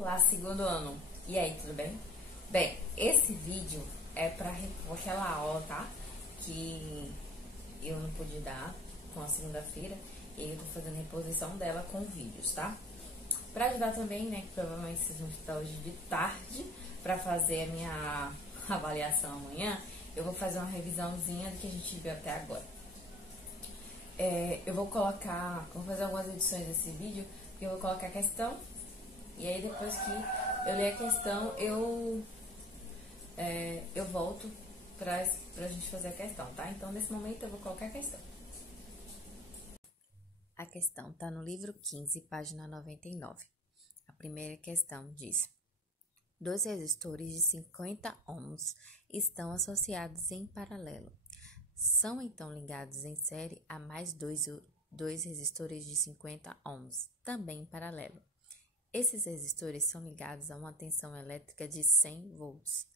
Olá, segundo ano. E aí, tudo bem? Bem, esse vídeo é pra repor aquela aula, tá? Que eu não pude dar com a segunda-feira. E aí eu tô fazendo reposição dela com vídeos, tá? Pra ajudar também, né, que provavelmente vocês vão estar hoje de tarde pra fazer a minha avaliação amanhã, eu vou fazer uma revisãozinha do que a gente viu até agora. Eu vou fazer algumas edições desse vídeo, e eu vou colocar a questão, e aí depois que eu ler a questão, eu volto pra gente fazer a questão, tá? Então, nesse momento, eu vou colocar a questão. A questão tá no livro 15, página 99. A primeira questão diz: dois resistores de 50 ohms estão associados em paralelo. São então ligados em série a mais dois resistores de 50 ohms, também em paralelo. Esses resistores são ligados a uma tensão elétrica de 100 volts.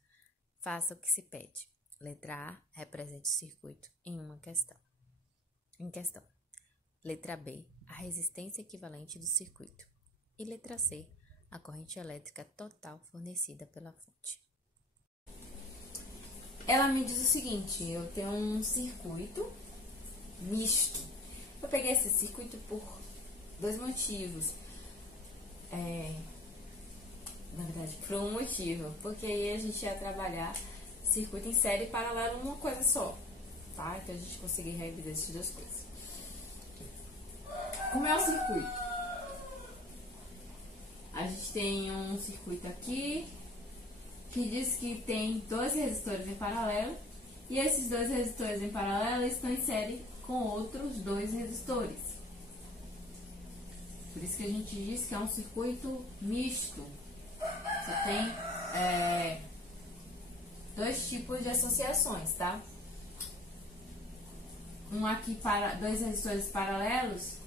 Faça o que se pede. Letra A, represente o circuito em questão. Letra B, a resistência equivalente do circuito. E letra C, a corrente elétrica total fornecida pela fonte. Ela me diz o seguinte: eu tenho um circuito misto. Eu peguei esse circuito por dois motivos. Na verdade, por um motivo, porque aí a gente ia trabalhar circuito em série e paralelo uma coisa só, tá? Então a gente conseguir revisar essas duas coisas. Como é o circuito? A gente tem um circuito aqui que diz que tem dois resistores em paralelo, e esses dois resistores em paralelo estão em série com outros dois resistores. Por isso que a gente diz que é um circuito misto. Você tem dois tipos de associações, tá? Um aqui para dois resistores paralelos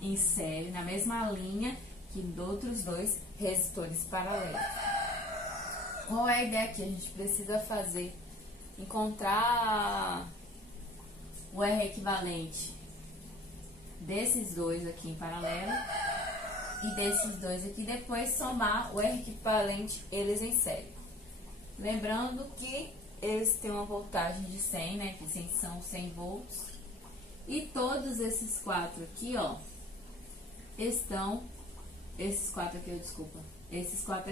em série, na mesma linha que outros dois resistores paralelos. Qual é a ideia aqui? A gente precisa encontrar o R equivalente desses dois aqui em paralelo e desses dois aqui, depois somar o R equivalente eles em série. Lembrando que eles têm uma voltagem de 100, né, que são 100 volts, e todos esses quatro aqui, ó, esses quatro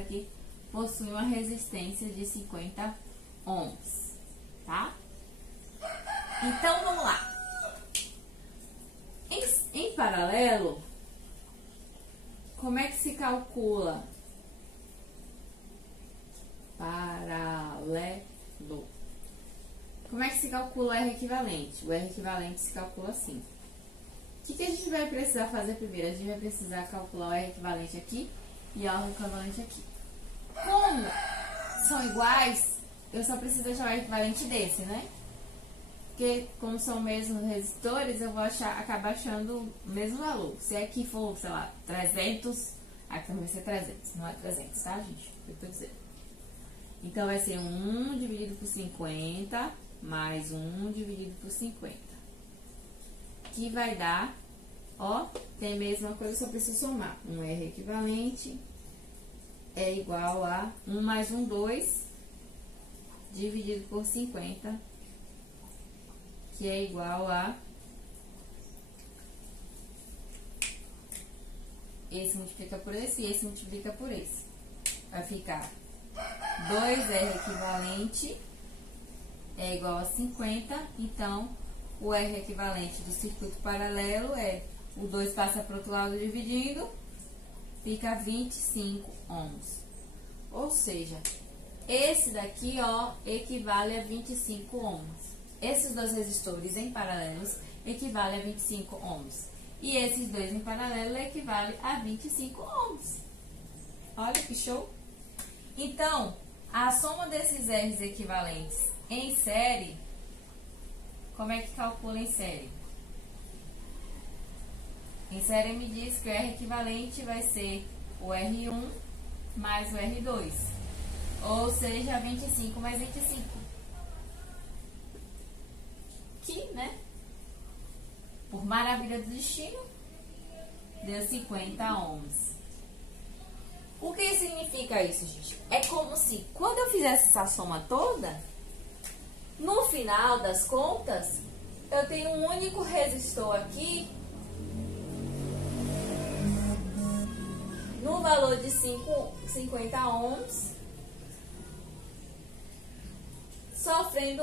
aqui possuem uma resistência de 50 ohms, tá? Então, vamos lá. Em paralelo, como é que se calcula? Paralelo. Como é que se calcula o R equivalente? O R equivalente se calcula assim. O que a gente vai precisar fazer primeiro? A gente vai precisar calcular o R equivalente aqui e o R equivalente aqui. Como são iguais, eu só preciso achar o R equivalente desse, né? Porque como são os mesmos resistores, eu vou acabar achando o mesmo valor. Se aqui for, sei lá, 300, aqui também vai ser 300, não é 300, tá, gente? Eu tô dizendo. Então, vai ser 1 dividido por 50, mais 1 dividido por 50. Que vai dar, ó, tem a mesma coisa, só preciso somar. Um R equivalente é igual a 1 mais 1, 2, dividido por 50, que é igual a... Esse multiplica por esse e esse multiplica por esse. Vai ficar 2R equivalente é igual a 50, então o R equivalente do circuito paralelo o 2 passa para o outro lado dividindo, fica 25 ohms. Ou seja, esse daqui, ó, equivale a 25 ohms. Esses dois resistores em paralelos equivalem a 25 ohms. E esses dois em paralelo equivalem a 25 ohms. Olha que show! Então, a soma desses R's equivalentes em série, como é que calcula em série? Em série me diz que o R equivalente vai ser o R1 mais o R2. Ou seja, 25 mais 25. Que, né? Por maravilha do destino, deu 50 ohms. O que significa isso, gente? É como se, quando eu fizesse essa soma toda, no final das contas, eu tenho um único resistor aqui, no valor de 50 ohms, sofrendo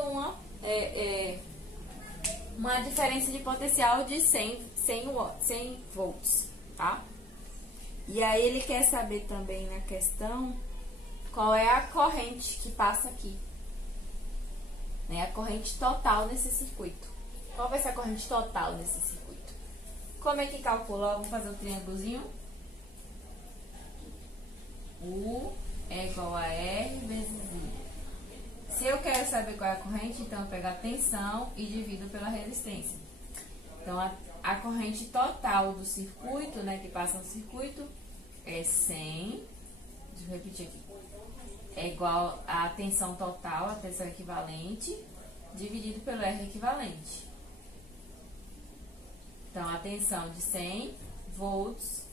uma diferença de potencial de 100 volts, tá? E aí ele quer saber também na questão qual é a corrente que passa aqui, né? A corrente total nesse circuito. Qual vai ser a corrente total nesse circuito? Como é que calcula? Vamos fazer um triângulozinho. U é igual a R vezes I. Se eu quero saber qual é a corrente, então eu pego a tensão e divido pela resistência. Então, a corrente total do circuito, né, que passa no circuito, é 100, deixa eu repetir aqui, é igual a tensão total, a tensão equivalente, dividido pelo R equivalente. Então, a tensão de 100 volts,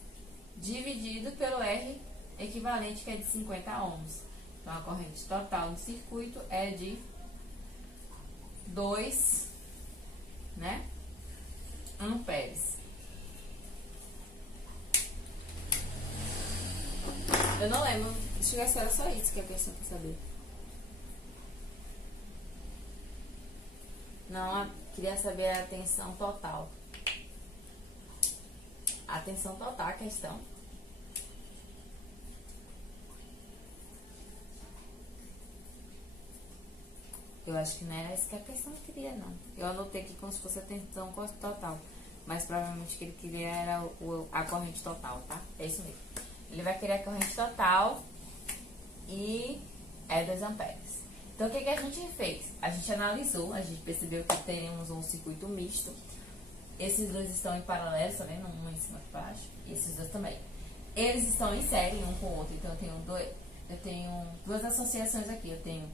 dividido pelo R equivalente, que é de 50 ohms. Então, a corrente total no circuito é de 2, né, amperes. Eu não lembro, acho que era só isso que a questão quer saber. Não, eu queria saber a tensão total. A tensão total, a questão. Eu acho que não era isso que a questão queria, não. Eu anotei aqui como se fosse a tensão total. Mas provavelmente o que ele queria era a corrente total, tá? É isso mesmo. Ele vai querer a corrente total e é 2 amperes. Então, o que a gente fez? A gente analisou, a gente percebeu que teríamos um circuito misto. Esses dois estão em paralelo, tá vendo? Um em cima de baixo. E esses dois também. Eles estão em série um com o outro. Então, eu tenho duas associações aqui. Eu tenho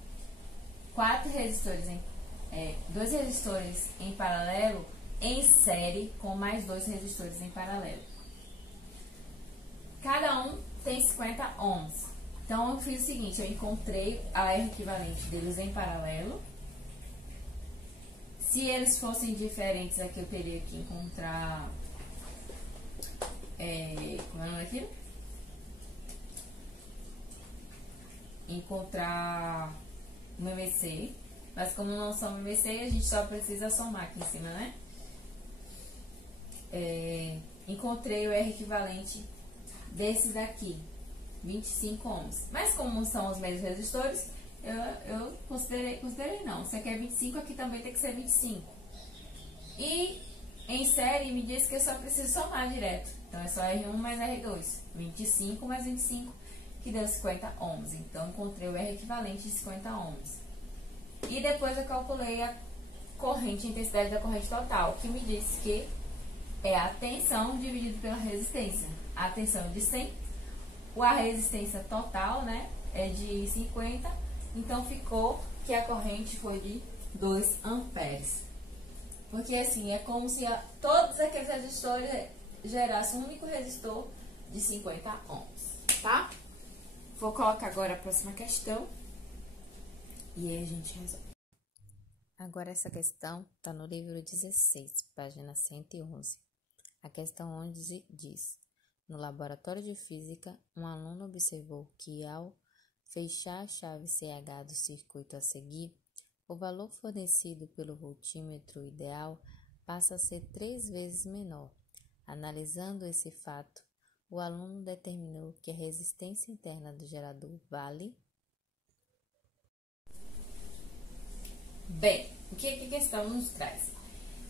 2 resistores em paralelo em série com mais 2 resistores em paralelo. Cada um tem 50 ohms. Então, eu fiz o seguinte, eu encontrei a R equivalente deles em paralelo. Se eles fossem diferentes, aqui eu teria que encontrar... como é o nome daquilo? Encontrar o MVC. Mas como não são MVC, a gente só precisa somar aqui em cima, né? Encontrei o R equivalente desse daqui, 25 ohms. Mas como são os mesmos resistores, eu considerei não. Se aqui é 25, aqui também tem que ser 25. E em série me diz que eu só preciso somar direto. Então é só R1 mais R2. 25 mais 25, que deu 50 ohms. Então encontrei o R equivalente de 50 ohms. E depois eu calculei a corrente, a intensidade da corrente total, que me disse que é a tensão dividido pela resistência. A tensão é de 100, a resistência total, né, é de 50, então ficou que a corrente foi de 2 amperes. Porque assim, é como se todos aqueles resistores gerassem um único resistor de 50 ohms, tá? Vou colocar agora a próxima questão e aí a gente resolve. Agora essa questão está no livro 16, página 111. A questão 11 diz: no laboratório de física, um aluno observou que ao fechar a chave CH do circuito a seguir, o valor fornecido pelo voltímetro ideal passa a ser 3 vezes menor. Analisando esse fato, o aluno determinou que a resistência interna do gerador vale... Bem, o que a questão nos traz?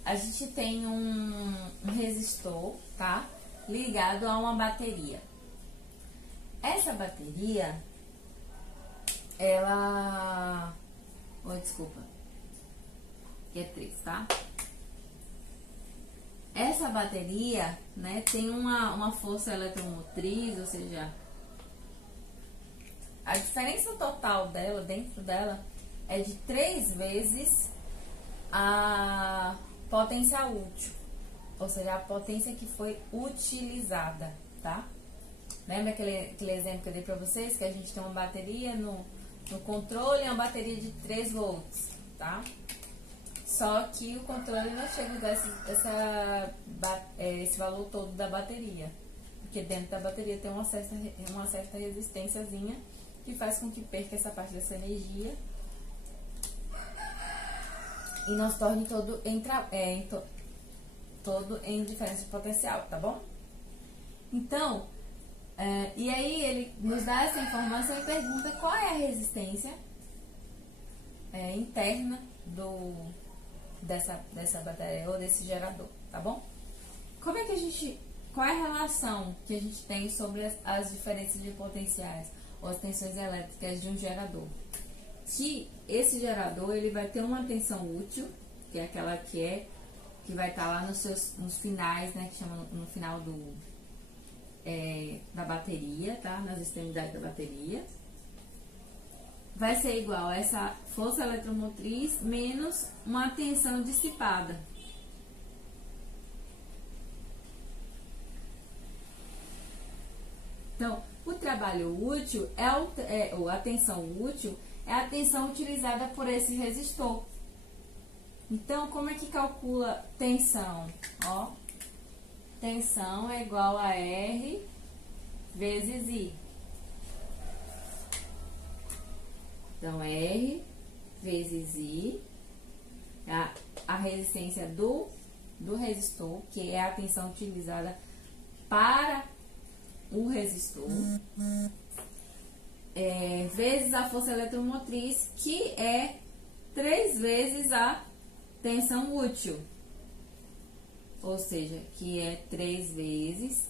A gente tem um resistor, tá? Ligado a uma bateria. Essa bateria, ela... desculpa. Que é 3, tá? Essa bateria, né, tem uma força eletromotriz, ou seja, a diferença total dela, dentro dela, é de 3 vezes a potência útil, ou seja, a potência que foi utilizada, tá? Lembra aquele exemplo que eu dei para vocês? Que a gente tem uma bateria no controle, é uma bateria de 3 volts, tá? Só que o controle não chega a dar esse valor todo da bateria. Porque dentro da bateria tem uma certa resistênciazinha que faz com que perca essa parte dessa energia e não se torne todo em diferença de potencial, tá bom? Então, e aí ele nos dá essa informação e pergunta qual é a resistência interna dessa bateria ou desse gerador, tá bom? Qual é a relação que a gente tem sobre as diferenças de potenciais ou as tensões elétricas de um gerador? Que esse gerador ele vai ter uma tensão útil, que é aquela que vai estar lá nos finais, né, que chama no final da bateria, tá? Nas extremidades da bateria. Vai ser igual a essa força eletromotriz menos uma tensão dissipada. Então, o trabalho útil ou a tensão útil é a tensão utilizada por esse resistor. Então, como é que calcula tensão? Ó, tensão é igual a R vezes I. Então, R vezes I é a resistência do resistor, que é a tensão utilizada para o resistor, vezes a força eletromotriz, que é 3 vezes a tensão útil. Ou seja, que é 3 vezes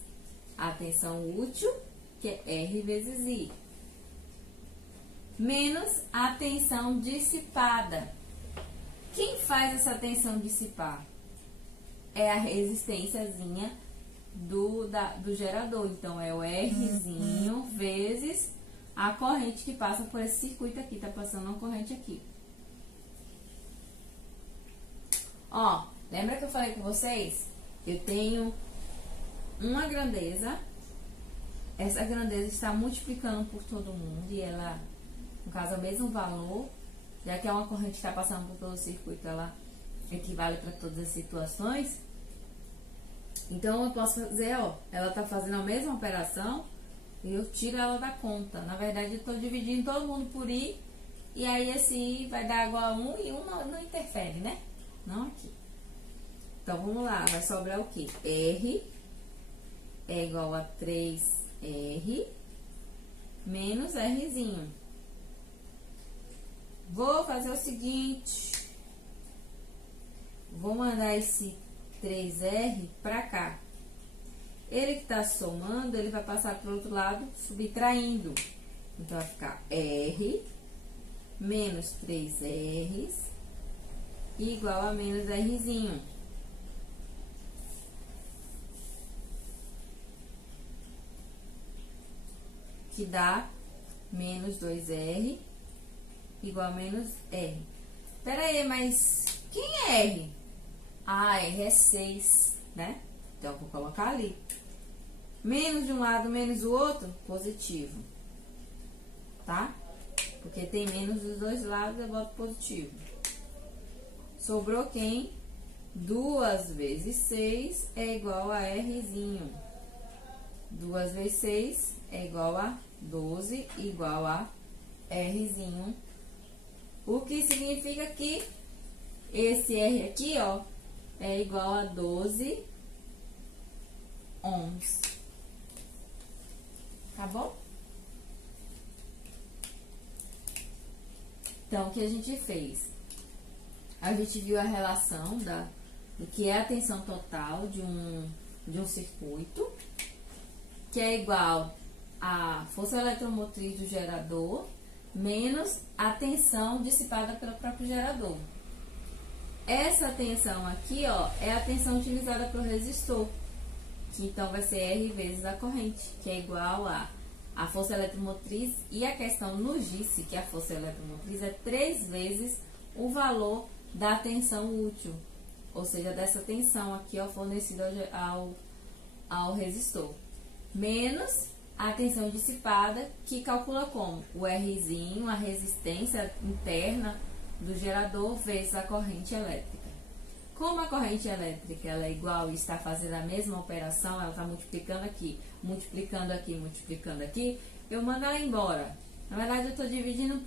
a tensão útil, que é R vezes I, menos a tensão dissipada. Quem faz essa tensão dissipar? É a resistênciazinha do gerador. Então, é o Rzinho vezes a corrente que passa por esse circuito aqui. Tá passando uma corrente aqui. Ó, lembra que eu falei com vocês? Eu tenho uma grandeza. Essa grandeza está multiplicando por todo mundo. E ela, no caso, é o mesmo valor. Já que é uma corrente que está passando por todo o circuito, ela equivale para todas as situações. Então, eu posso fazer, ó, ela está fazendo a mesma operação e eu tiro ela da conta. Na verdade, eu estou dividindo todo mundo por I, e aí esse I vai dar igual a 1 e 1 não interfere, né? Não aqui. Então, vamos lá, vai sobrar o quê? R é igual a 3R menos Rzinho. Vou fazer o seguinte, vou mandar esse 3R para cá. Ele que está somando, ele vai passar para o outro lado, subtraindo. Então, vai ficar R menos 3Rs igual a menos Rzinho. Que dá menos 2R igual a menos R. Pera aí, mas quem é R? Ah, R é 6, né? Então, eu vou colocar ali. Menos de um lado, menos do outro, positivo. Tá? Porque tem menos dos dois lados, eu boto positivo. Sobrou quem? 2 vezes 6 é igual a Rzinho. 2 vezes 6 é igual a 12, igual a Rzinho. O que significa que esse R aqui, ó, é igual a 12 ohms. Tá bom? Então, o que a gente fez? A gente viu a relação do que é a tensão total de um circuito, que é igual a força eletromotriz do gerador menos a tensão dissipada pelo próprio gerador. Essa tensão aqui, ó, é a tensão utilizada pelo resistor, que então vai ser R vezes a corrente, que é igual a força eletromotriz, e a questão nos disse que a força eletromotriz é 3 vezes o valor da tensão útil, ou seja, dessa tensão aqui, ó, fornecida ao resistor, menos a tensão dissipada, que calcula como? O Rzinho, a resistência interna do gerador, vezes a corrente elétrica. Como a corrente elétrica ela é igual e está fazendo a mesma operação, ela está multiplicando aqui, multiplicando aqui, multiplicando aqui, eu mando ela embora. Na verdade, eu estou dividindo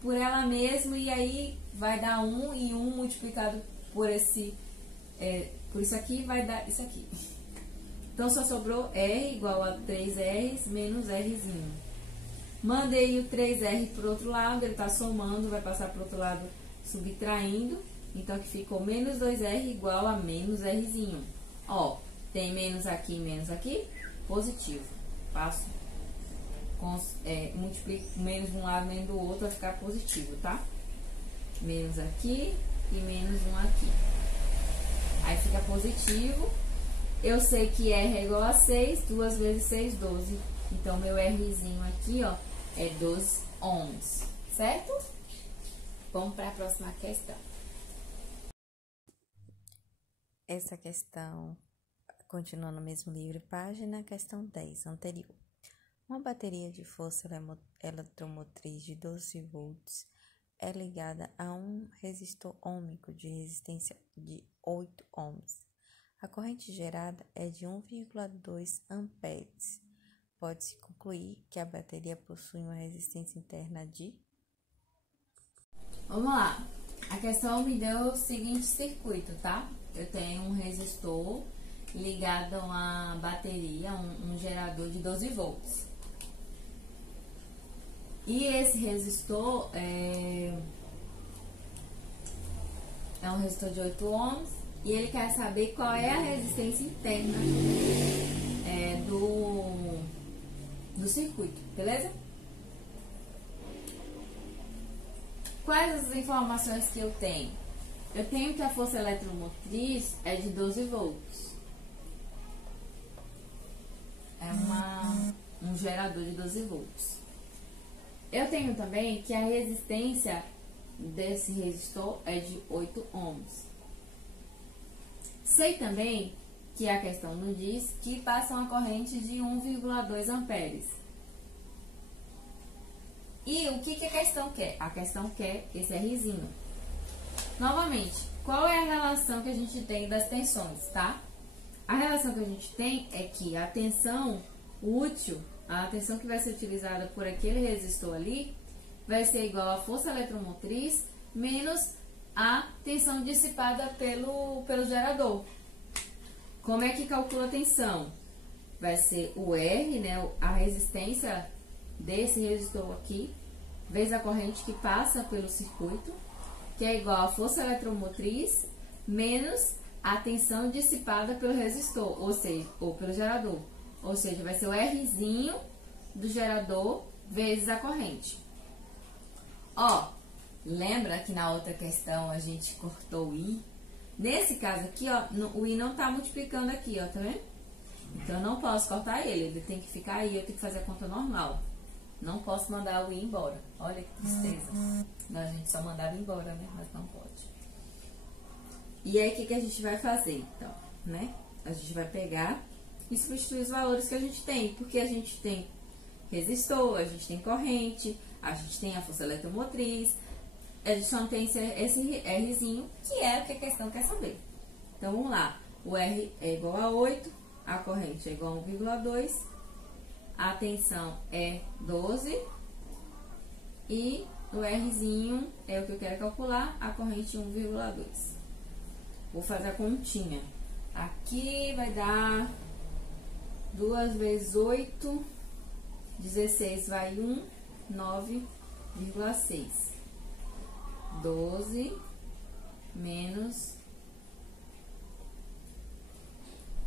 por ela mesma, e aí vai dar 1, e 1 multiplicado por por isso aqui vai dar isso aqui. Então, só sobrou R igual a 3Rs menos Rzinho. Mandei o 3R para o outro lado, ele está somando, vai passar para o outro lado subtraindo. Então, aqui ficou menos 2R igual a menos Rzinho. Ó, tem menos aqui, positivo. Passo, multiplico menos de um lado, menos do outro, vai ficar positivo, tá? Menos aqui e menos 1 aqui. Aí fica positivo. Eu sei que R é igual a 6, 2 vezes 6, 12. Então, meu Rzinho aqui, ó, é 12 ohms, certo? Vamos para a próxima questão. Essa questão continua no mesmo livro e página, questão 10, anterior. Uma bateria de força eletromotriz de 12 volts é ligada a um resistor ôhmico de resistência de 8 ohms. A corrente gerada é de 1,2 amperes. Pode-se concluir que a bateria possui uma resistência interna de... Vamos lá. A questão me deu o seguinte circuito, tá? Eu tenho um resistor ligado a uma bateria, um gerador de 12 volts. E esse resistor é um resistor de 8 ohms. E ele quer saber qual é a resistência interna do circuito, beleza? Quais as informações que eu tenho? Eu tenho que a força eletromotriz é de 12 volts. É um gerador de 12 volts. Eu tenho também que a resistência desse resistor é de 8 ohms. Sei também que a questão nos diz que passa uma corrente de 1,2 amperes. E o que a questão quer? A questão quer esse Rzinho. Novamente, qual é a relação que a gente tem das tensões, tá? A relação que a gente tem é que a tensão útil, a tensão que vai ser utilizada por aquele resistor ali, vai ser igual à força eletromotriz menos a tensão dissipada pelo gerador. Como é que calcula a tensão? Vai ser o R, né, a resistência desse resistor aqui, vezes a corrente que passa pelo circuito, que é igual à força eletromotriz menos a tensão dissipada pelo resistor, ou pelo gerador. Ou seja, vai ser o Rzinho do gerador vezes a corrente. Ó, lembra que na outra questão a gente cortou o I? Nesse caso aqui, ó, o I não tá multiplicando aqui, ó, tá vendo? Então, eu não posso cortar ele tem que ficar aí, eu tenho que fazer a conta normal. Não posso mandar o I embora. Olha que tristeza. A gente só mandava embora, né? Mas não pode. E aí, o que a gente vai fazer, então, né? A gente vai pegar e substituir os valores que a gente tem. Porque a gente tem resistor, a gente tem corrente, a gente tem a força eletromotriz, a gente só tem esse Rzinho, que é o que a questão quer saber. Então, vamos lá. O R é igual a 8, a corrente é igual a 1,2, a tensão é 12 e o Rzinho é o que eu quero calcular, a corrente 1,2. Vou fazer a continha. Aqui vai dar 2 vezes 8, 16 vai 1, 9,6. 12 menos...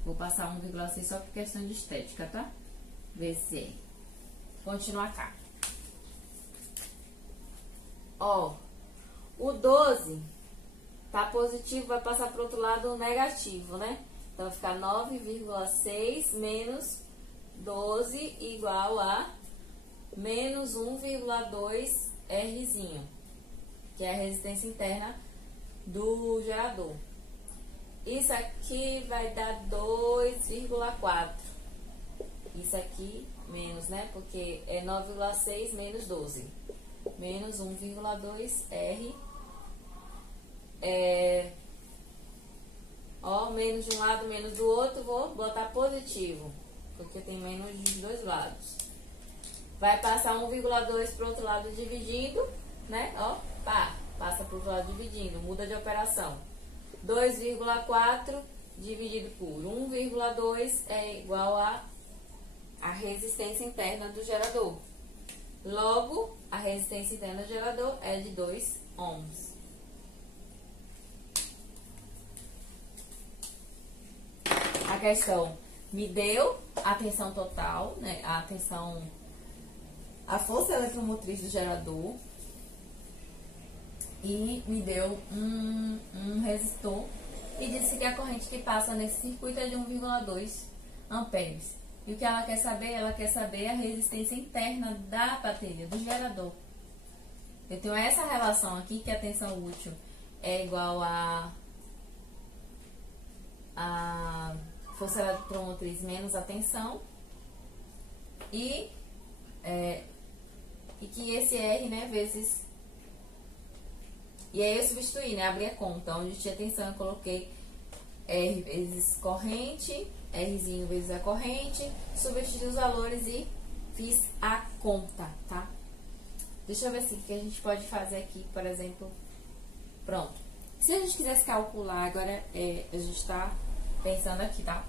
Vou passar 1,6 só por questão de estética, tá? Vezes R. Continuar cá. Ó, o 12 tá positivo, vai passar pro outro lado negativo, né? Então, vai ficar 9,6 menos 12 igual a menos 1,2 Rzinho, que é a resistência interna do gerador. Isso aqui vai dar 2,4. Isso aqui menos, né? Porque é 9,6 menos 12. Menos 1,2 R. Menos de um lado, menos do outro, vou botar positivo, porque tem menos dos dois lados. Vai passar 1,2 para o outro lado dividindo, né? Passa para o outro lado dividindo, muda de operação. 2,4 dividido por 1,2 é igual a resistência interna do gerador. Logo, a resistência interna do gerador é de 2 ohms. A questão me deu a tensão total, né? A força eletromotriz do gerador, e me deu um resistor e disse que a corrente que passa nesse circuito é de 1,2 amperes. E o que ela quer saber? Ela quer saber a resistência interna da bateria, do gerador. Eu tenho essa relação aqui, que a tensão útil é igual a força eletromotriz menos a tensão, e que esse R, né, vezes... E aí eu substituí, né, abri a conta, onde tinha tensão eu coloquei R vezes corrente, Rzinho vezes a corrente, substituí os valores e fiz a conta, tá? Deixa eu ver assim, o que a gente pode fazer aqui, por exemplo. Pronto. Se a gente quisesse calcular, agora a gente está pensando aqui, tá?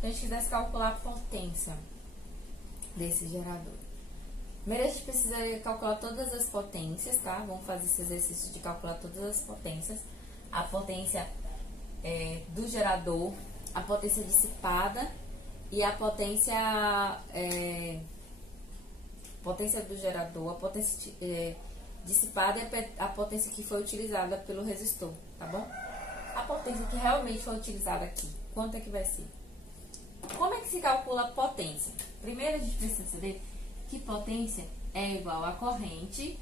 Se a gente quisesse calcular a potência desse gerador. Primeiro a gente precisaria calcular todas as potências, tá? Vamos fazer esse exercício de calcular todas as potências. A potência do gerador, a potência dissipada e a potência do gerador, a potência dissipada é a potência que foi utilizada pelo resistor, tá bom? A potência que realmente foi utilizada aqui, quanto é que vai ser? Como é que se calcula a potência? Primeiro a gente precisa saber que potência é igual a corrente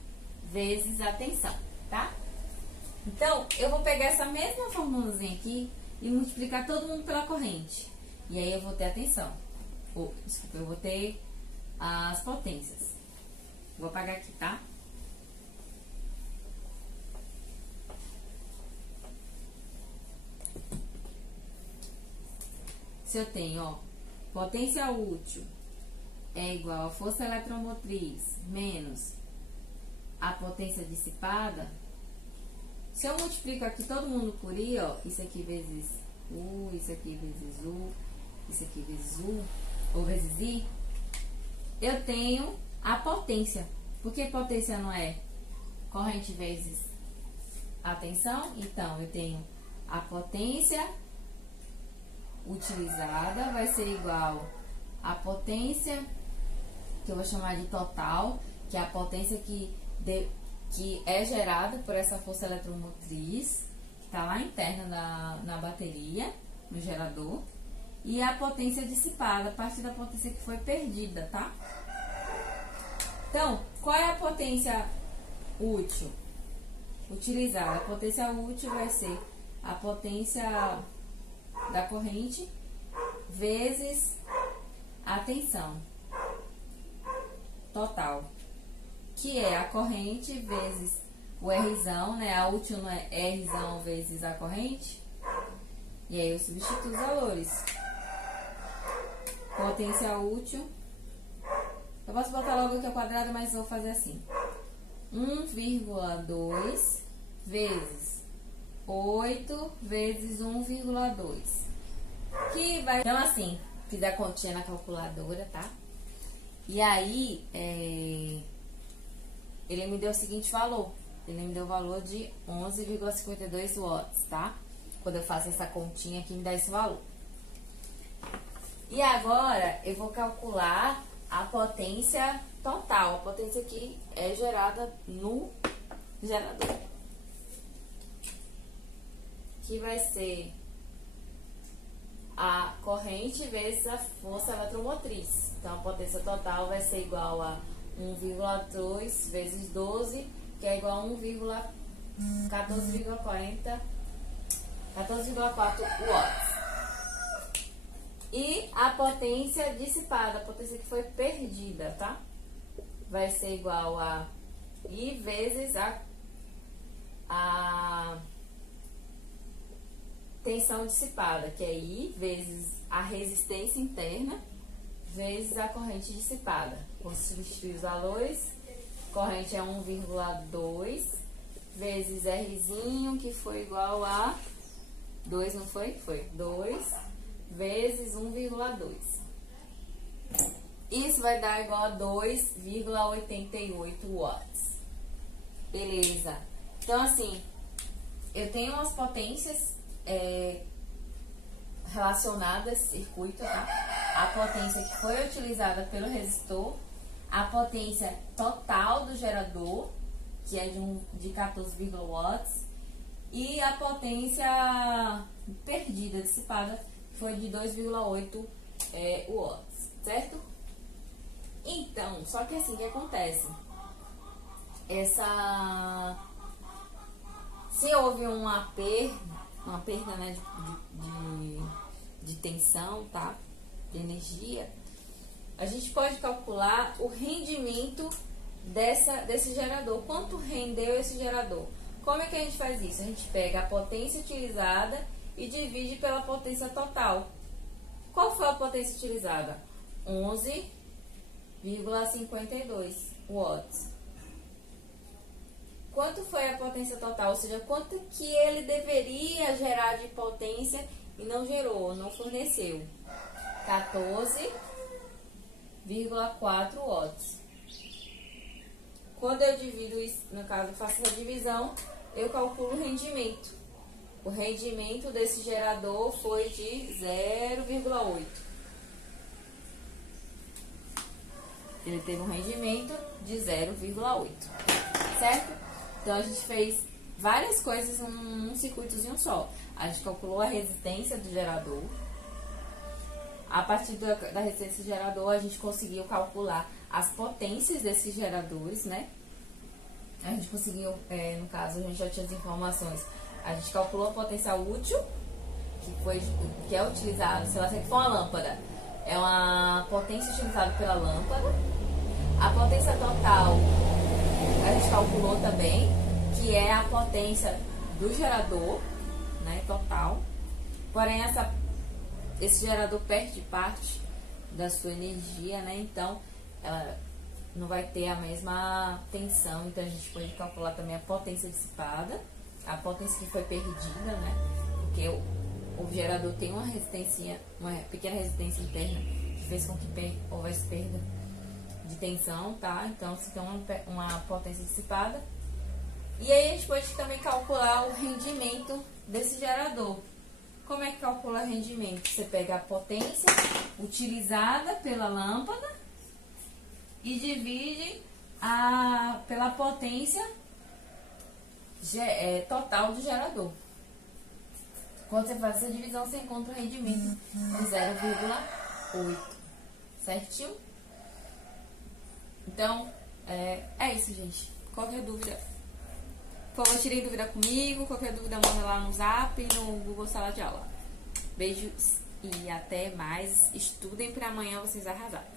vezes a tensão, tá? Então, eu vou pegar essa mesma formulazinha aqui e multiplicar todo mundo pela corrente. E aí eu vou ter a tensão. Desculpa, eu vou ter as potências. Vou apagar aqui, tá? Se eu tenho, ó, potência útil é igual a força eletromotriz menos a potência dissipada, se eu multiplico aqui todo mundo por I, ó, isso aqui vezes U, isso aqui vezes U, isso aqui vezes U, ou vezes I, eu tenho a potência. Porque potência não é corrente vezes a tensão? Então, eu tenho a potência utilizada vai ser igual a potência, que eu vou chamar de total, que é a potência que é gerada por essa força eletromotriz, que está lá interna na bateria, no gerador, e a potência dissipada, a partir da potência que foi perdida, tá? Então, qual é a potência útil utilizada? A potência útil vai ser a potência da corrente vezes a tensão total, que é a corrente vezes o Rzão, né? A útil não é Rzão vezes a corrente. E aí eu substituo os valores. Potência útil. Eu posso botar logo aqui ao quadrado, mas vou fazer assim. 1,2 vezes 8 vezes 1,2. Que vai... Então, assim, fiz a continha na calculadora, tá? E aí, ele me deu o seguinte valor. Ele me deu o valor de 11,52 watts, tá? Quando eu faço essa continha aqui, me dá esse valor. E agora, eu vou calcular a potência total, a potência que é gerada no gerador. Que vai ser a corrente vezes a força eletromotriz. Então, a potência total vai ser igual a 1,2 vezes 12, que é igual a 14,4 watts. E a potência dissipada, a potência que foi perdida, tá? Vai ser igual a I vezes a tensão dissipada, que é I vezes a resistência interna vezes a corrente dissipada. Vou substituir os valores. Corrente é 1,2 vezes Rzinho, que foi igual a 2, não foi? Foi 2 vezes 1,2. Isso vai dar igual a 2,88 watts. Beleza. Então, assim, eu tenho umas potências relacionadas, circuito, tá? A potência que foi utilizada pelo resistor, a potência total do gerador, que é de 14, watts, e a potência perdida, dissipada, foi de 2,8 watts, certo? Então, só que assim, o que acontece? Se houve uma perda, né, de tensão, tá? De energia, a gente pode calcular o rendimento desse gerador. Quanto rendeu esse gerador? Como é que a gente faz isso? A gente pega a potência utilizada e divide pela potência total. Qual foi a potência utilizada? 11,52 watts. Quanto foi a potência total? Ou seja, quanto que ele deveria gerar de potência e não gerou, não forneceu? 14,4 watts. Quando eu divido isso, no caso, eu faço a divisão, eu calculo o rendimento. O rendimento desse gerador foi de 0,8. Ele teve um rendimento de 0,8, certo? Então, a gente fez várias coisas num circuitozinho só. A gente calculou a resistência do gerador. A partir da resistência do gerador, a gente conseguiu calcular as potências desses geradores, né? A gente conseguiu, no caso, a gente já tinha as informações. A gente calculou a potência útil, que é utilizada, sei lá, se for uma lâmpada. É uma potência utilizada pela lâmpada. A potência total, a gente calculou também, que é a potência do gerador, né, total. Porém, esse gerador perde parte da sua energia, né? Então, ela não vai ter a mesma tensão. Então, a gente pode calcular também a potência dissipada, a potência que foi perdida, né? Porque o gerador tem uma pequena resistência interna que fez com que houvesse perda de tensão, tá? Então, se tem uma potência dissipada. E aí, a gente pode também calcular o rendimento desse gerador. Como é que calcula o rendimento? Você pega a potência utilizada pela lâmpada e divide pela potência total do gerador. Quando você faz essa divisão, você encontra o rendimento de 0,8, certinho? Então, é isso, gente. Qualquer dúvida, por favor, tirem dúvida comigo. Qualquer dúvida, manda lá no Zap e no Google Sala de Aula. Beijos e até mais. Estudem para amanhã vocês arrasarem.